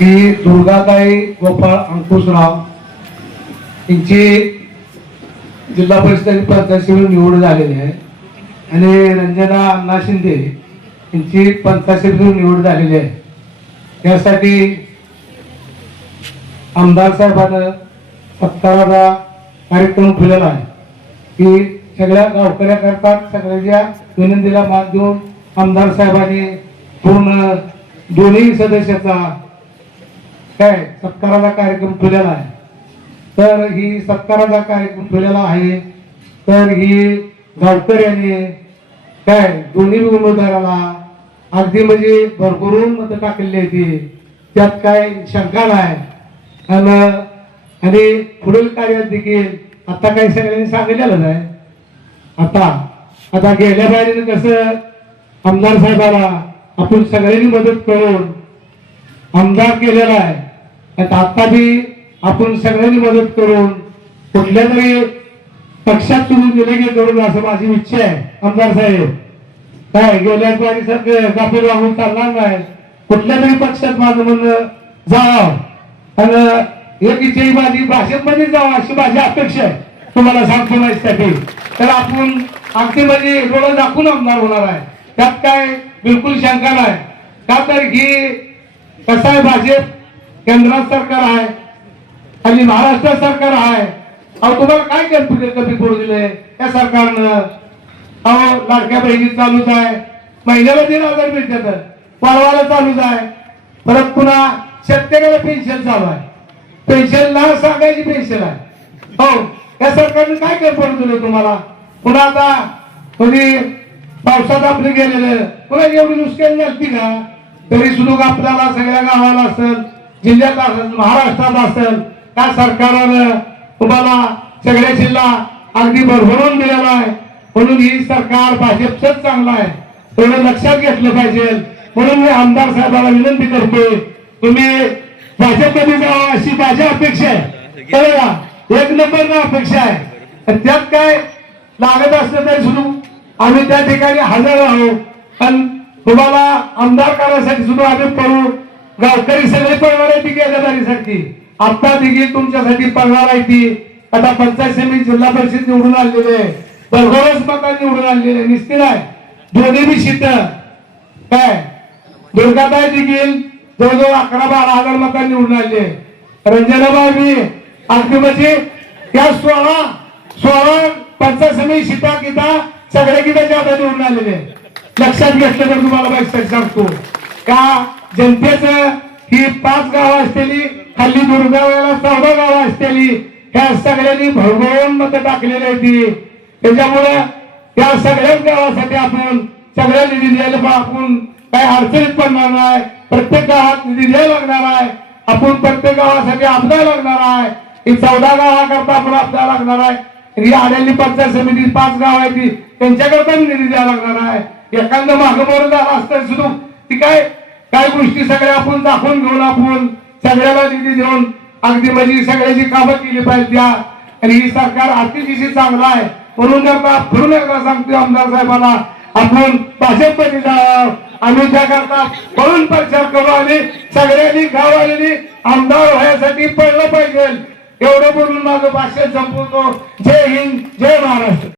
की दुर्गाताई गोपाळ अंकुशराव यांची जिल्हा परिषद पंचायत निवड झालेली आहे आणि रंजना अण्णा शिंदे यांची पंचायत निवड झालेली आहे। यासाठी आमदार साहेबांना सत्काराचा कार्यक्रम खुलेला आहे की सगळ्या गावकऱ्याकरता सगळ्याच्या विनंतीला मान देऊन आमदार साहेबांनी पूर्ण दोन्ही सदस्याचा काय सत्काराचा कार्यक्रम खुलेला आहे। तर ही सत्काराचा कार्यक्रम खुलेला आहे तर ही गावकऱ्याने काय दोन्ही उमेदवाराला अगदी म्हणजे भरभरून मत टाकलेली आहे, त्यात काय शंका नाही। आणि पुढील कार्यात देखील आता काही सगळ्यांनी सांगितलेलं आहे। आता गेल्या बारीने कसं आमदार साहेबाला आपण सगळ्यांनी मदत करून आमदार केलेला आहे, आता बी आपण सगळ्यांनी मदत करून कुठल्या तरी पक्षात तुम्ही विलगी करून असं माझी इच्छा आहे। आमदार साहेब काय गेल्या बारी सारखं गाफील वाहून चालणार नाही, कुठल्या तरी पक्षात माझं म्हणणं जावं आणि एक इच्छा माझी भाजपमध्ये जावं अशी माझी अपेक्षा आहे। तुम्हाला सांगतो माहितीसाठी तर आपण अगदी म्हणजे डोळा दाखवून आमदार होणार आहे, त्यात काय बिलकुल शंका नाही। का तर ही कसं आहे, भाजप केंद्रात सरकार आहे आणि महाराष्ट्र सरकार आहे। अहो तुम्हाला काय कमी पडू दिले त्या सरकारनं? अहो लाडक्या बहिणी चालूच आहे, महिन्याला 3,000 मिळतात, परवाला चालूच आहे, परत पुन्हा शेतकऱ्याला पेन्शन चालू आहे, पेन्शन ना सांगायची पेन्शन आहे। हो या सरकारने काय कमी पडू दिलं तुम्हाला? पुन्हा आता कधी पावसात आपले गेलेलं पुन्हा एवढी नुकसान झाली का? तरी सुद्धा आपल्याला सगळ्या गावाला असेल, जिल्ह्यात असेल, महाराष्ट्रात असेल, त्या सरकारनं तुम्हाला सगळ्या जिल्हा अगदी भरभरून दिलेला आहे। म्हणून ही सरकार भाजपचंच चांगलं आहे, तेवढं लक्षात घेतलं पाहिजे। म्हणून मी आमदार साहेबांना विनंती करतोय तुम्ही भाजपमध्ये जावं अशी माझी अपेक्षा आहे। कळलं? एक नंबर अपेक्षा आहे, त्यात काय लागत असलं तरी सुद्धा आम्ही त्या ठिकाणी हजर आहोत। पण तुम्हाला आमदार करण्यासाठी सुद्धा आम्ही पळू, गावकरी सगळे पळणार आहे ती गेल्यासारखी आता देखील तुमच्यासाठी पळणार आहे ती। आता पंचायत समिती जिल्हा परिषद निवडून आलेले आहे, भरघोस मता निवडून आलेले निश्चित आहे, दोन्ही बी शीट काय दुर्गाताई देखील जवळजवळ 11-12 हजार मता निवडून आले, रंजनाबाई बी अगदी म्हणजे त्या 16 पंचायत समिती शीटा किता सगळ्या किता जादा निवडून आलेले। लक्षात घेतलं तर तुम्हाला माहिती सांगतो का जनतेचं ही 5 गावं असलेली खाली दुर्गावाला 14 गावं असलेली ह्या सगळ्यांनी भरभरून मत टाकलेली आहे। त्याच्यामुळे या सगळ्याच गावासाठी आपण सगळ्या निधी द्यायला आपण काही अडचणीत पडणार नाही, प्रत्येक गावात निधी द्यायला लागणार आहे, आपण प्रत्येक गावासाठी आपदा लागणार आहे। ही 14 गावाकरता आपण आपदा लागणार आहे, ही आलेली पंचायत समिती 5 गाव आहे ती त्यांच्याकरता निधी द्यायला लागणार आहे। एखादं मागं झाला असतं सुद्धा ती काय गोष्टी सगळ्या आपण दाखवून घेऊन आपण सगळ्याला निधी देऊन अगदी म्हणजे सगळ्याची कामं केली पाहिजे। आणि ही सरकार अतिशय चांगला आहे, म्हणून करता फिरून एकदा सांगतो आमदार साहेबांना आपण भाजपमध्ये जावं, आम्ही त्याकरता पळून प्रचार करू आणि सगळ्यांनी गाव आलेली आमदार व्हायसाठी पळलं पाहिजे। एवढं बोलून माझं भाषण संपवतो। जय हिंद, जय महाराष्ट्र।